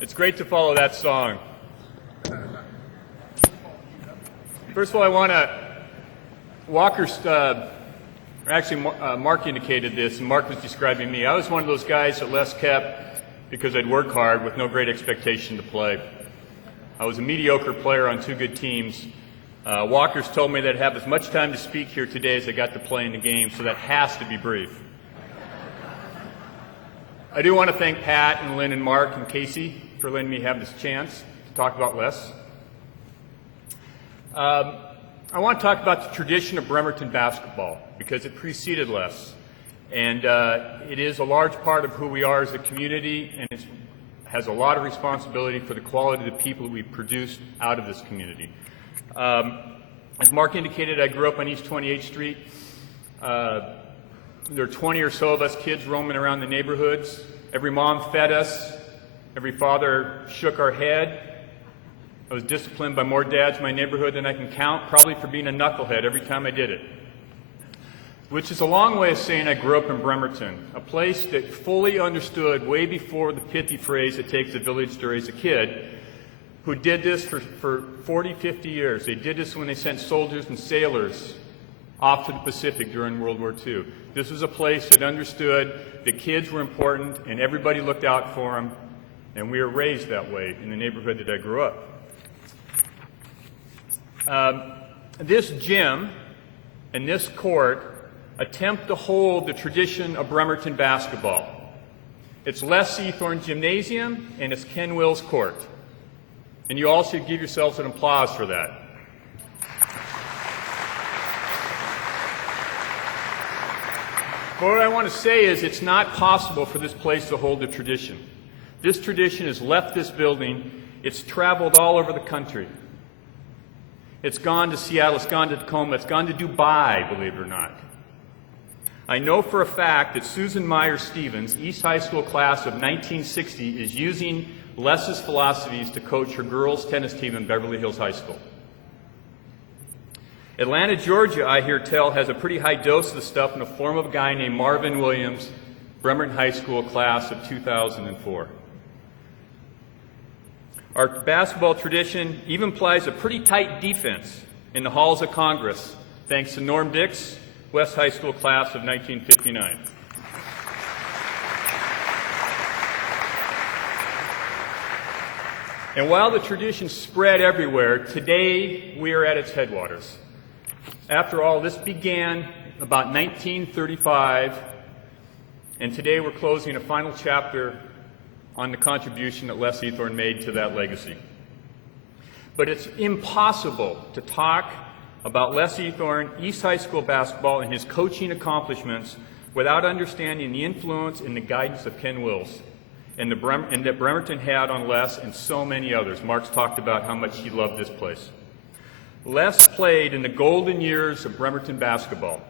It's great to follow that song. First of all, I want to, Mark indicated this, and Mark was describing me. I was one of those guys that Les kept because I'd work hard with no great expectation to play. I was a mediocre player on two good teams. Walker's told me that I'd have as much time to speak here today as I got to play in the game, so that has to be brief. I do want to thank Pat and Lynn and Mark and Casey for letting me have this chance to talk about Les. I want to talk about the tradition of Bremerton basketball because it preceded Les, and it is a large part of who we are as a community, and it has a lot of responsibility for the quality of the people that we've produced out of this community. As Mark indicated, I grew up on East 28th Street. There are 20 or so of us kids roaming around the neighborhoods. Every mom fed us. Every father shook our head. I was disciplined by more dads in my neighborhood than I can count, probably for being a knucklehead every time I did it. Which is a long way of saying I grew up in Bremerton, a place that fully understood way before the pithy phrase "it takes a village to raise a kid," who did this for 40, 50 years. They did this when they sent soldiers and sailors off to the Pacific during World War II. This was a place that understood that kids were important and everybody looked out for them, and we were raised that way in the neighborhood that I grew up. This gym and this court attempt to hold the tradition of Bremerton basketball. It's Les Seathorne Gymnasium and it's Ken Wills Court. And you all should give yourselves an applause for that. But what I want to say is it's not possible for this place to hold a tradition. This tradition has left this building. It's traveled all over the country. It's gone to Seattle, it's gone to Tacoma, it's gone to Dubai, believe it or not. I know for a fact that Susan Myers-Stevens, East High School class of 1960, is using Les's philosophies to coach her girls' tennis team in Beverly Hills High School. Atlanta, Georgia, I hear tell, has a pretty high dose of the stuff in the form of a guy named Marvin Williams, Bremerton High School class of 2004. Our basketball tradition even plays a pretty tight defense in the halls of Congress, thanks to Norm Dix, West High School class of 1959. And while the tradition spread everywhere, today we are at its headwaters. After all, this began about 1935, and today we're closing a final chapter on the contribution that Les Seathorne made to that legacy. But it's impossible to talk about Les Seathorne, East High School basketball, and his coaching accomplishments without understanding the influence and the guidance of Ken Wills and that Bremerton had on Les and so many others. Mark's talked about how much he loved this place. Les played in the golden years of Bremerton basketball.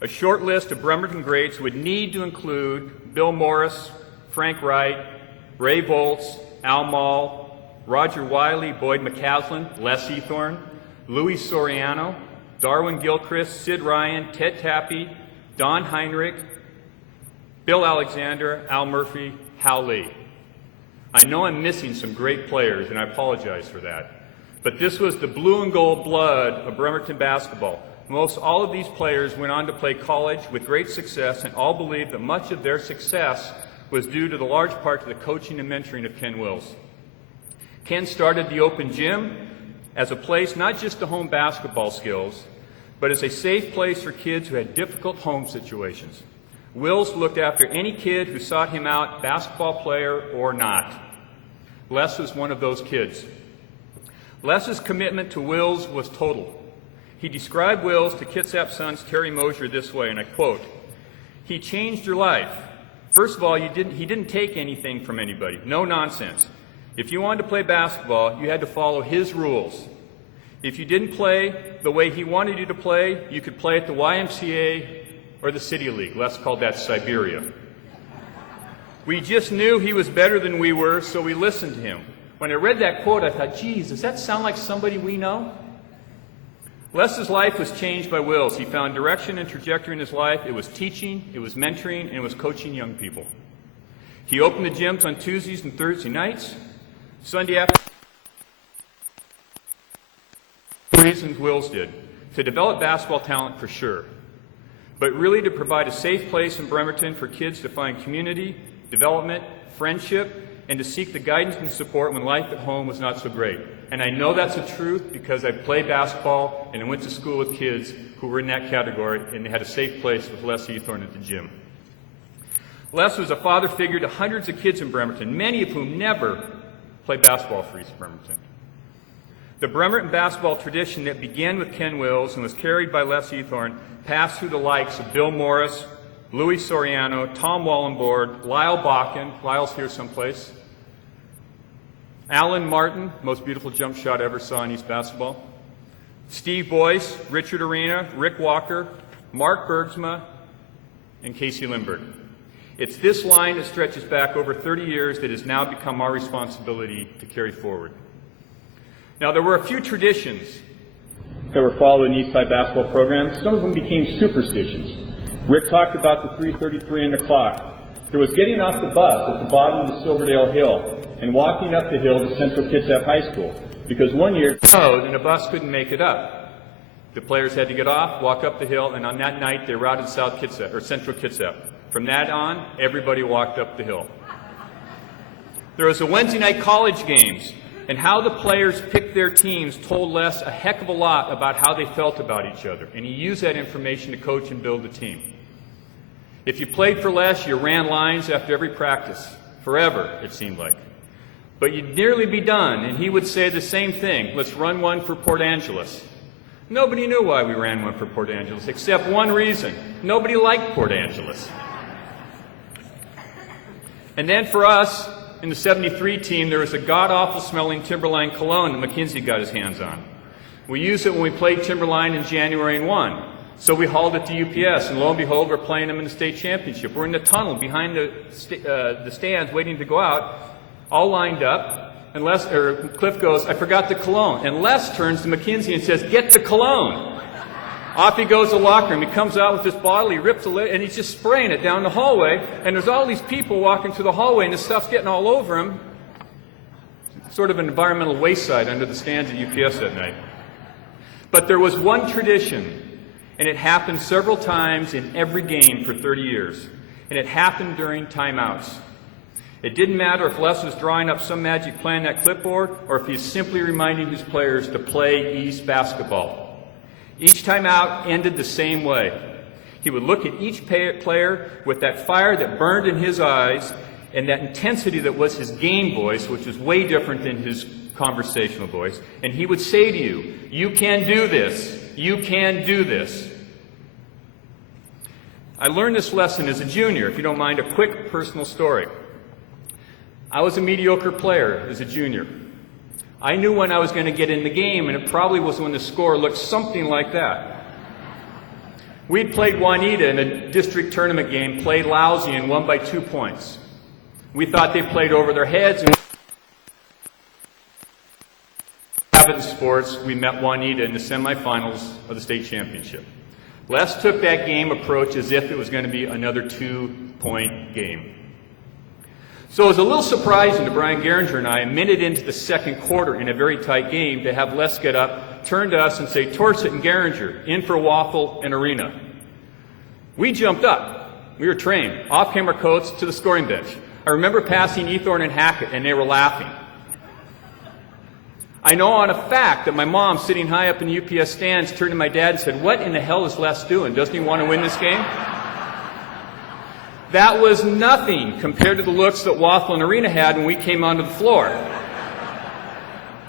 A short list of Bremerton greats would need to include Bill Morris, Frank Wright, Ray Volz, Al Mall, Roger Wiley, Boyd McCaslin, Les Seathorne, Louis Soriano, Darwin Gilchrist, Sid Ryan, Ted Tappy, Don Heinrich, Bill Alexander, Al Murphy, Hal Lee. I know I'm missing some great players, and I apologize for that. But this was the blue and gold blood of Bremerton basketball. Most all of these players went on to play college with great success, and all believe that much of their success was due to the large part to the coaching and mentoring of Ken Wills. Ken started the Open Gym as a place not just to hone basketball skills, but as a safe place for kids who had difficult home situations. Wills looked after any kid who sought him out, basketball player or not. Les was one of those kids. Les's commitment to Wills was total. He described Wills to Kitsap's sons Terry Mosier this way, and I quote, "He changed your life. First of all, he didn't take anything from anybody. No nonsense. If you wanted to play basketball, you had to follow his rules. If you didn't play the way he wanted you to play, you could play at the YMCA or the City League." Les called that Siberia. "We just knew he was better than we were, so we listened to him." When I read that quote, I thought, geez, does that sound like somebody we know? Les's life was changed by Wills. He found direction and trajectory in his life. It was teaching, it was mentoring, and it was coaching young people. He opened the gyms on Tuesdays and Thursday nights. Sunday afternoon, reasons Wills did. To develop basketball talent for sure, but really to provide a safe place in Bremerton for kids to find community, development, friendship, and to seek the guidance and support when life at home was not so great. And I know that's the truth because I played basketball and I went to school with kids who were in that category, and they had a safe place with Les Ethorn at the gym. Les was a father figure to hundreds of kids in Bremerton, many of whom never played basketball for East Bremerton. The Bremerton basketball tradition that began with Ken Wills and was carried by Les Ethorn passed through the likes of Bill Morris, Louis Soriano, Tom Wallenborg, Lyle Bakken, Lyle's here someplace, Alan Martin, most beautiful jump shot I ever saw in East basketball, Steve Boyce, Richard Arena, Rick Walker, Mark Bergsma, and Casey Lindbergh. It's this line that stretches back over 30 years that has now become our responsibility to carry forward. Now, there were a few traditions that were followed in Eastside basketball programs. Some of them became superstitions. Rick talked about the 3:33 on the clock. There was getting off the bus at the bottom of the Silverdale Hill and walking up the hill to Central Kitsap High School, because one year it snowed and the bus couldn't make it up. The players had to get off, walk up the hill, and on that night they routed South Kitsap, or Central Kitsap. From that on, everybody walked up the hill. There was the Wednesday night college games, and how the players picked their teams told Les a heck of a lot about how they felt about each other, and he used that information to coach and build the team. If you played for Les, you ran lines after every practice, forever, it seemed like. But you'd nearly be done, and he would say the same thing: let's run one for Port Angeles. Nobody knew why we ran one for Port Angeles, except one reason: nobody liked Port Angeles. And then for us, in the 73 team, there was a god-awful smelling Timberline cologne that McKinsey got his hands on. We used it when we played Timberline in January and won. So we hauled it to UPS, and lo and behold, we're playing them in the state championship. We're in the tunnel behind the stands waiting to go out, all lined up, and Cliff goes, "I forgot the cologne." And Les turns to McKinsey and says, "Get the cologne." Off he goes to the locker room. He comes out with this bottle, he rips the lid, and he's just spraying it down the hallway. And there's all these people walking through the hallway, and this stuff's getting all over him. Sort of an environmental waste site under the stands at UPS that night. But there was one tradition, and it happened several times in every game for 30 years. And it happened during timeouts. It didn't matter if Les was drawing up some magic plan on that clipboard, or if he's simply reminding his players to play East basketball. Each timeout ended the same way. He would look at each player with that fire that burned in his eyes and that intensity that was his game voice, which was way different than his conversational voice, and he would say to you, "You can do this. You can do this." I learned this lesson as a junior. If you don't mind, a quick personal story. I was a mediocre player as a junior. I knew when I was going to get in the game, and it probably was when the score looked something like that. We'd played Juanita in a district tournament game, played lousy, and won by 2 points. We thought they played over their heads, and in sports, we met Juanita in the semifinals of the state championship. Les took that game approach as if it was going to be another 2-point game. So it was a little surprising to Brian Geringer and I, a minute into the second quarter in a very tight game, to have Les get up, turn to us and say, "Torseth and Geringer, in for Waffle and Arena." We jumped up. We were trained. Off came our coats to the scoring bench. I remember passing Ethorn and Hackett, and they were laughing. I know on a fact that my mom, sitting high up in the UPS stands, turned to my dad and said, "What in the hell is Les doing? Doesn't he want to win this game?" That was nothing compared to the looks that Waffle and Arena had when we came onto the floor.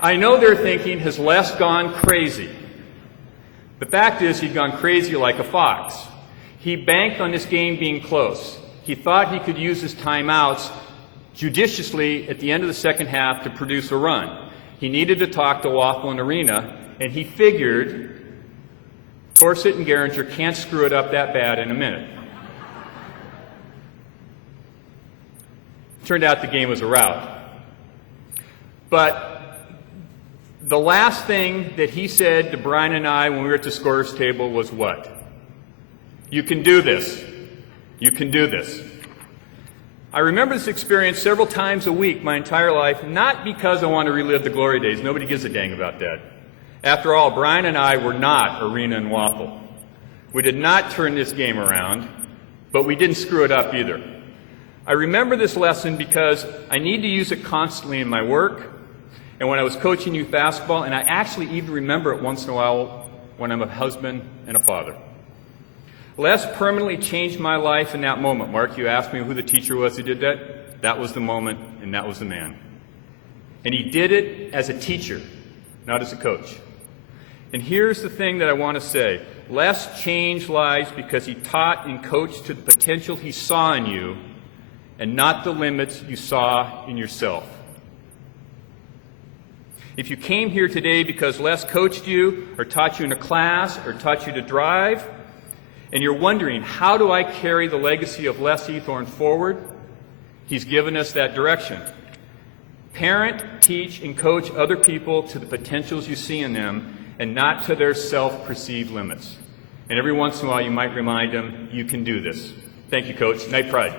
I know they're thinking, has Les gone crazy? The fact is, he'd gone crazy like a fox. He banked on this game being close. He thought he could use his timeouts judiciously at the end of the second half to produce a run. He needed to talk to Waffle and Arena, and he figured Torseth and Geringer can't screw it up that bad in a minute. Turned out the game was a rout. But the last thing that he said to Brian and I when we were at the scorer's table was what? "You can do this. You can do this." I remember this experience several times a week my entire life, not because I want to relive the glory days. Nobody gives a dang about that. After all, Brian and I were not Arena and Waffle. We did not turn this game around, but we didn't screw it up either. I remember this lesson because I need to use it constantly in my work and when I was coaching youth basketball, and I actually even remember it once in a while when I'm a husband and a father. Les permanently changed my life in that moment. Mark, you asked me who the teacher was who did that. That was the moment, and that was the man. And he did it as a teacher, not as a coach. And here's the thing that I want to say. Les changed lives because he taught and coached to the potential he saw in you and not the limits you saw in yourself. If you came here today because Les coached you or taught you in a class or taught you to drive, and you're wondering, how do I carry the legacy of Les Ethorn forward? He's given us that direction. Parent, teach, and coach other people to the potentials you see in them and not to their self-perceived limits. And every once in a while you might remind them, you can do this. Thank you, Coach. Night Pride.